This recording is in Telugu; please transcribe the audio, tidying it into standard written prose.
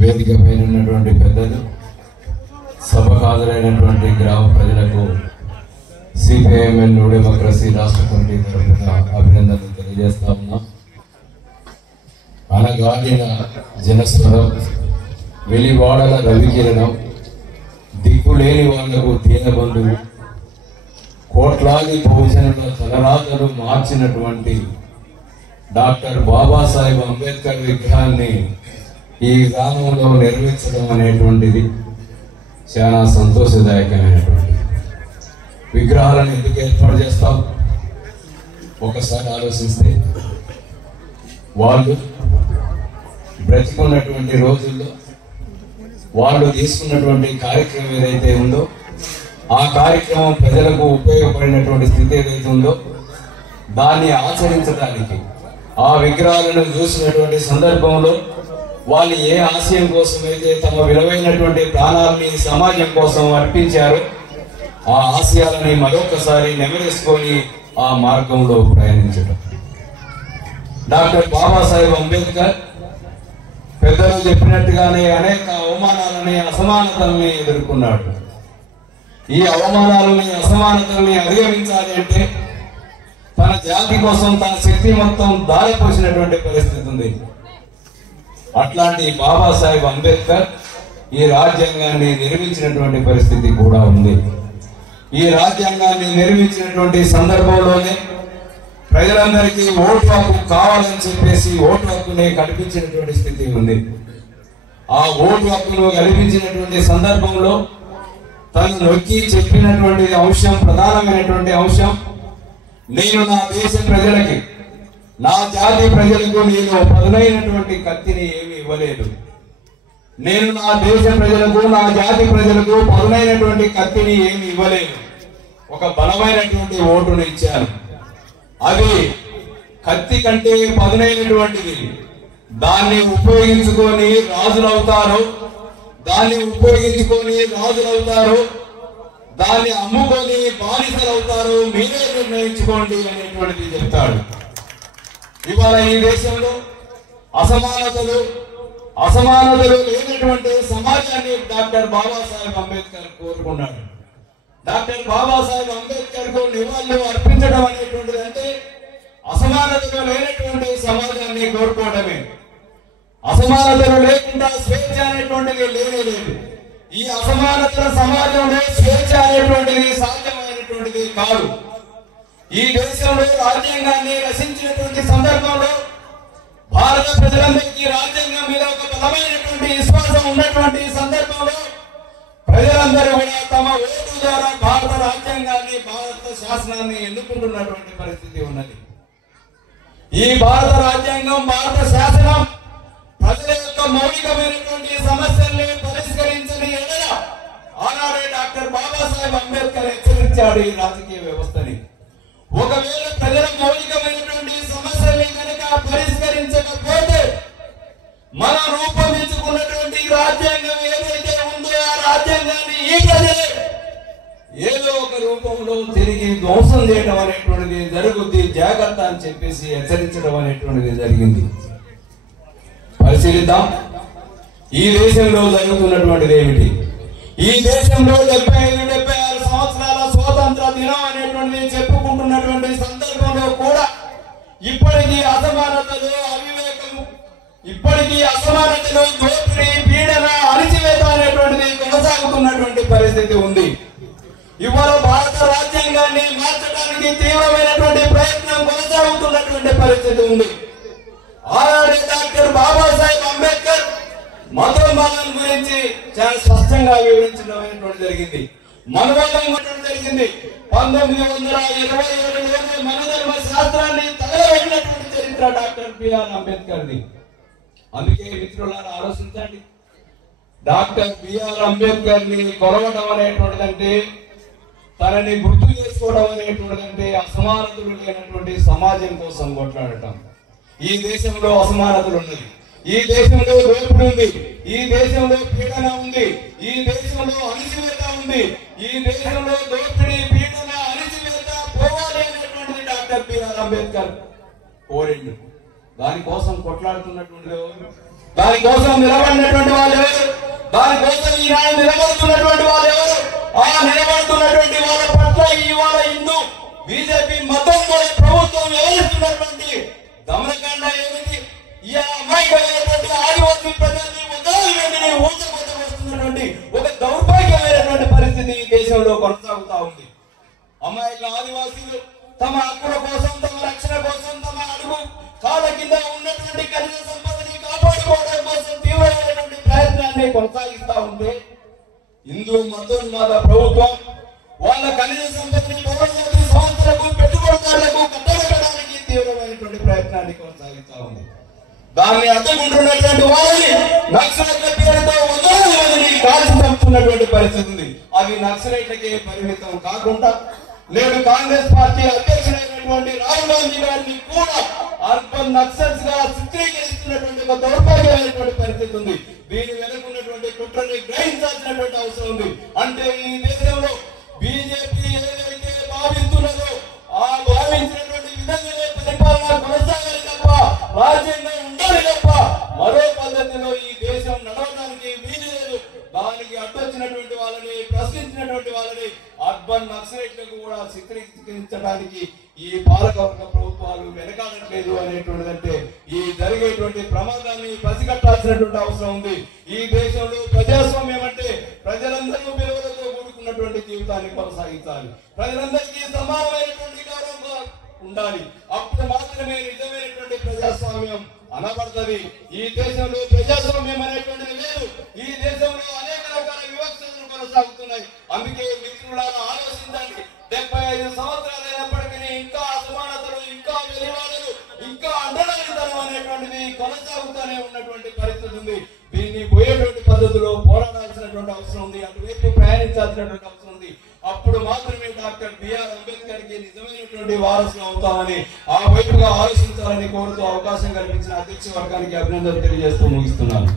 వేదిక పైన ఉన్నటువంటి పెద్దలు, సభకు హాజరైనటువంటి గ్రామ ప్రజలకు సిపిఐఎంఎల్ న్యూ డెమోక్రసీ రాష్ట్ర కమిటీ తరఫున అభినందనలు తెలియజేస్తా ఉన్నాం. అనగాడిన జనస్వరం, వెలివాడల రవికిరణం, దిక్కులేని వాళ్లకు దీనబంధువు, కోట్లాది బహుజనుల తలరాతలు మార్చినటువంటి డాక్టర్ బాబాసాహెబ్ అంబేద్కర్ విగ్రహాన్ని ఈ గ్రామంలో నిర్మించడం అనేటువంటిది చాలా సంతోషదాయకమైనటువంటి. విగ్రహాలను ఎందుకు ఏర్పాటు చేస్తాం? ఒకసారి ఆలోచిస్తే వాళ్ళు బ్రతికున్నటువంటి రోజుల్లో వాళ్ళు తీసుకున్నటువంటి కార్యక్రమం ఏదైతే ఉందో ఆ కార్యక్రమం ప్రజలకు ఉపయోగపడినటువంటి స్థితి ఏదైతే ఉందో దాన్ని ఆచరించడానికి ఆ విగ్రహాలను చూసినటువంటి సందర్భంలో వాళ్ళు ఏ ఆశయం కోసం అయితే తమ విలువైనటువంటి ప్రాణాలని సమాజం కోసం అర్పించారో ఆ ఆశయాలని మరొకసారి నెమరేసుకొని ఆ మార్గంలో ప్రయాణించడం. డాక్టర్ బాబాసాహెబ్ అంబేద్కర్ పెద్దలు చెప్పినట్టుగానే అనేక అవమానాలని, అసమానతల్ని ఎదుర్కొన్నాడు. ఈ అవమానాలని, అసమానతల్ని అధిగమించాలి అంటే తన జాతి కోసం తన శక్తి మొత్తం దారిపోసినటువంటి పరిస్థితి ఉంది. అట్లాంటి బాబాసాహెబ్ అంబేద్కర్ ఈ రాజ్యాంగాన్ని నిర్మించినటువంటి పరిస్థితి కూడా ఉంది. ఈ రాజ్యాంగాన్ని నిర్మించినటువంటి సందర్భంలోనే ప్రజలందరికీ ఓటు హక్కు కావాలని చెప్పేసి ఓటు హక్కుని కల్పించినటువంటి స్థితి ఉంది. ఆ ఓటు హక్కును కల్పించినటువంటి సందర్భంలో తను నొక్కి చెప్పినటువంటి అంశం, ప్రధానమైనటువంటి అంశం, నేను నా దేశ ప్రజలకి, నా జాతి ప్రజలకు నేను పదునైనటువంటి కత్తిని ఏమి ఇవ్వలేదు. నేను నా దేశ ప్రజలకు, నా జాతి ప్రజలకు పదునైనటువంటి కత్తిని ఏమి ఇవ్వలేదు. ఒక బలమైనటువంటి ఓటును ఇచ్చాను. అది కత్తి కంటే పదునైనటువంటిది. దాన్ని ఉపయోగించుకొని రాజులవుతారు, దాన్ని ఉపయోగించుకొని రాజులవుతారు, దాన్ని అమ్ముకొని బానిసలవుతారు, మీరే నిర్ణయించుకోండి అనేటువంటిది చెప్తాడు. ఇవాళ ఈ దేశంలో అసమానతలు లేనటువంటి సమాజాన్ని డాక్టర్ బాబాసాహెబ్ అంబేద్కర్ కోరుకున్నాడు. డాక్టర్ బాబాసాహెబ్ అంబేద్కర్ కు నివాళులు అర్పించడం అనేటువంటిది అంటే అసమానతలు లేనటువంటి సమాజాన్ని కోరుకోవడమే. అసమానతలు లేకుండా స్వేచ్ఛ అనేటువంటిది లేనే లేదు. ఈ అసమానతల సమాజంలో స్వేచ్ఛ అనేటువంటిది సాధ్యమైనటువంటిది కాదు. ఈ దేశంలో రాజ్యాంగాన్ని రచించినటువంటి సందర్భంలో భారత ప్రజలందరికీ రాజ్యాంగం మీద ఒక బలమైనటువంటి విశ్వాసం ఉన్నటువంటి సందర్భంలో ప్రజలందరూ కూడా తమ ఓటు ద్వారా భారత రాజ్యాంగాన్ని, భారత శాసనాన్ని ఎన్నుకుంటున్నటువంటి పరిస్థితి ఉన్నది. ఈ భారత రాజ్యాంగం, భారత శాసనం ప్రజల యొక్క మౌలికమైనటువంటి సమస్యల్ని పరిష్కరించని ఎడల ఆనాడే డాక్టర్ బాబాసాహెబ్ అంబేద్కర్ హెచ్చరించాడు ఈ రాజకీయ వ్యవస్థని. ఒకవేళ ప్రజల మౌలికమైనటువంటి సమస్యల్ని కనుక పరిష్కరించకపోతే మనం రూపొందించుకున్నటువంటి రాజ్యాంగం ఏదైతే ఉందో ఆ రాజ్యాంగాన్ని ఈ ప్రజలే ఏదో ఒక రూపంలో తిరిగి ధ్వంసం చేయడం అనేటువంటిది జరుగుద్ది, జాగ్రత్త అని చెప్పేసి హెచ్చరించడం అనేటువంటిది జరిగింది. పరిశీలిద్దాం ఈ దేశంలో జరుగుతున్నటువంటిది ఏమిటి. ఈ దేశంలో 75-76 సంవత్సరాల స్వాతంత్ర దినం అనేటువంటిది చెప్పుకుంటున్నటువంటి సందర్భంలో కూడా ఇప్పటికీ అసమానతలు, అవివేకము, ఇప్పటికీ అసమానతలు, దోపిడీ, పీడన, అణిచివేత అనేటువంటిది కొనసాగుతున్నటువంటి పరిస్థితి ఉంది. ఇవాళ భారత రాజ్యాంగాన్ని మార్చడానికి తీవ్రమైనటువంటి ప్రయత్నం కొనసాగుతున్నటువంటి పరిస్థితి ఉంది. ఆనాడే డాక్టర్ బాబాసాహెబ్ అంబేద్కర్ మతోన్మాదం గురించి చాలా స్పష్టంగా వివరించడం జరిగింది. మనోభావం జరిగింది. 1927 మనధర్మ శాస్త్రాన్ని తగలబెట్టినటువంటి చరిత్ర డాక్టర్ బిఆర్ అంబేద్కర్ది. అందుకే మిత్రులారా ఆలోచించండి, డాక్టర్ బిఆర్ అంబేద్కర్ ని కొలవడం అనేటువంటిదంటే, తనని గుర్తు చేసుకోవడం అనేటువంటిదంటే అసమానతలు లేనటువంటి సమాజం కోసం కొట్లాడటం. ఈ దేశంలో అసమానతలు ఉన్నది, ఈ దేశంలో దోపిడీ ఉంది, ఈ దేశంలో పీడన ఉంది, ఈ దేశంలో అణిచివేత ఉంది. ఈ దేశంలో దోపిడీ, పీడన, అణిచివేత పోవాలి అనేటువంటిది డాక్టర్ బిఆర్ అంబేద్కర్ కోరిండు. దానికోసం కొట్లాడుతున్నటువంటి దానికోసం నిలబడినటువంటి వాళ్ళు ఎవరు? దానికోసం ఈనాడు నిలబడుతున్నటువంటి వాళ్ళు ఎవరు? ఆ నిలబడుతున్నటువంటి వాళ్ళ పట్ల ఇవాళ హిందూ బీజేపీ మతం ప్రభుత్వం వ్యవహరిస్తున్నటువంటి దమనకాండ ఏమిటి? ఈ అమాయకమైనటువంటి ఆదివాసీ ప్రజల్ని వదలని ఊచకొట్టబడుతున్నటువంటి ఒక దౌర్భాగ్యమైనటువంటి పరిస్థితి ఈ దేశంలో కొనసాగుతా ఉంది. అమాయక ఆదివాసీలు తమ హక్కుల కోసం, తమ రక్షణ కోసం, తమ అడుగు కాళ్ళ కింద ఉన్నటువంటి ఖనిజ సంపదని కాపాడుకోవడం కోసం తీవ్రమైనటువంటి ప్రయత్నాన్ని కొనసాగిస్తా ఉంటే హిందూ మతోన్మాద ప్రభుత్వం వాళ్ళ ఖనిజ సంపదని భవిష్యత్తు సంస్థలకు, పెట్టుబడిదారులకు కట్టబెట్టడానికి తీవ్రమైనటువంటి ప్రయత్నాన్ని కొనసాగిస్తా ఉంది. దాన్ని అడ్డుకుంటున్నటువంటి వాళ్ళని నక్సలైట్ల పేరుతో వందలాది మందిని కాల్చి చంపుతున్నటువంటి పరిస్థితి ఉంది. అవి నక్సలైట్లకే పరిమితం కాకుండా నేడు కాంగ్రెస్ పార్టీ అధ్యక్షుడైనటువంటి రాహుల్ గాంధీ గారిని కూడా అర్బన్ నక్సల్స్ గా చిత్రీకరిస్తున్నటువంటి ఒక దౌర్భాగ్యమైనటువంటి పరిస్థితి ఉంది. దీని వెనుకున్నటువంటి కుట్రని గ్రహించాల్సినటువంటి అవసరం ఉంది. అంటే ఈ దేశంలో బీజేపీ ఏదైతే భావిస్తున్నదో ఆ భావించినటువంటి విధంగానే పరిపాలన కొనసాగాలి తప్ప, రాజ్యంగా ఉండాలి తప్ప మరో పద్ధతిలో ఈ దేశం నడవడానికి వీలు లేదు. దానికి అడ్డొచ్చినటువంటి వాళ్ళని, ప్రశ్నించినటువంటి వాళ్ళని అర్బన్ నక్సలైట్లకు కూడా చిత్రీకరించడానికి ఈ పాలకవర్గ ప్రభుత్వాలు వెనకాడట్లేదు అనేటువంటిదంటే ఈ జరిగేటువంటి ప్రమాదాన్ని పసిగట్టాల్సినటువంటి అవసరం ఉంది. ఈ దేశంలో ప్రజాస్వామ్యం అంటే ప్రజలందరూ విలువలతో కూడుకున్నటువంటి జీవితాన్ని కొనసాగించాలి. ప్రజలందరికీ సమానమైనటువంటి గౌరవం ఉండాలి. అప్పుడు మాత్రమే నిజమైనటువంటి ప్రజాస్వామ్యం అనబడుతుంది. ఈ దేశంలో ప్రజాస్వామ్యం అనేటువంటిది లేదు. ఈ దేశంలో అనేక రకాల వివక్షలు కొనసాగుతున్నాయి. అందుకే మిత్రులారా ఆలోచించండి. 75 సంవత్సరాలైనప్పటికీ ఇంకా అసమానతలు, ఇంకా వెలివాడలు, ఇంకా అండనగితనం అనేటువంటిది కొనసాగుతూనే ఉన్నటువంటి పరిస్థితి ఉంది. దీన్ని పోయేటువంటి పద్ధతిలో పోరాడాల్సినటువంటి అవసరం ఉంది. అటువైపు ప్రయాణించాల్సినటువంటి అవసరం ఉంది. అప్పుడు మాత్రమే డాక్టర్ బిఆర్ అంబేద్కర్ కి నిజమైనటువంటి వారసులు అవుతామని ఆ వైపుగా ఆలోచించాలని కోరుతూ అవకాశం కల్పించిన అధ్యక్ష వర్గానికి అభినందనలు తెలియజేస్తూ ముగిస్తున్నాను.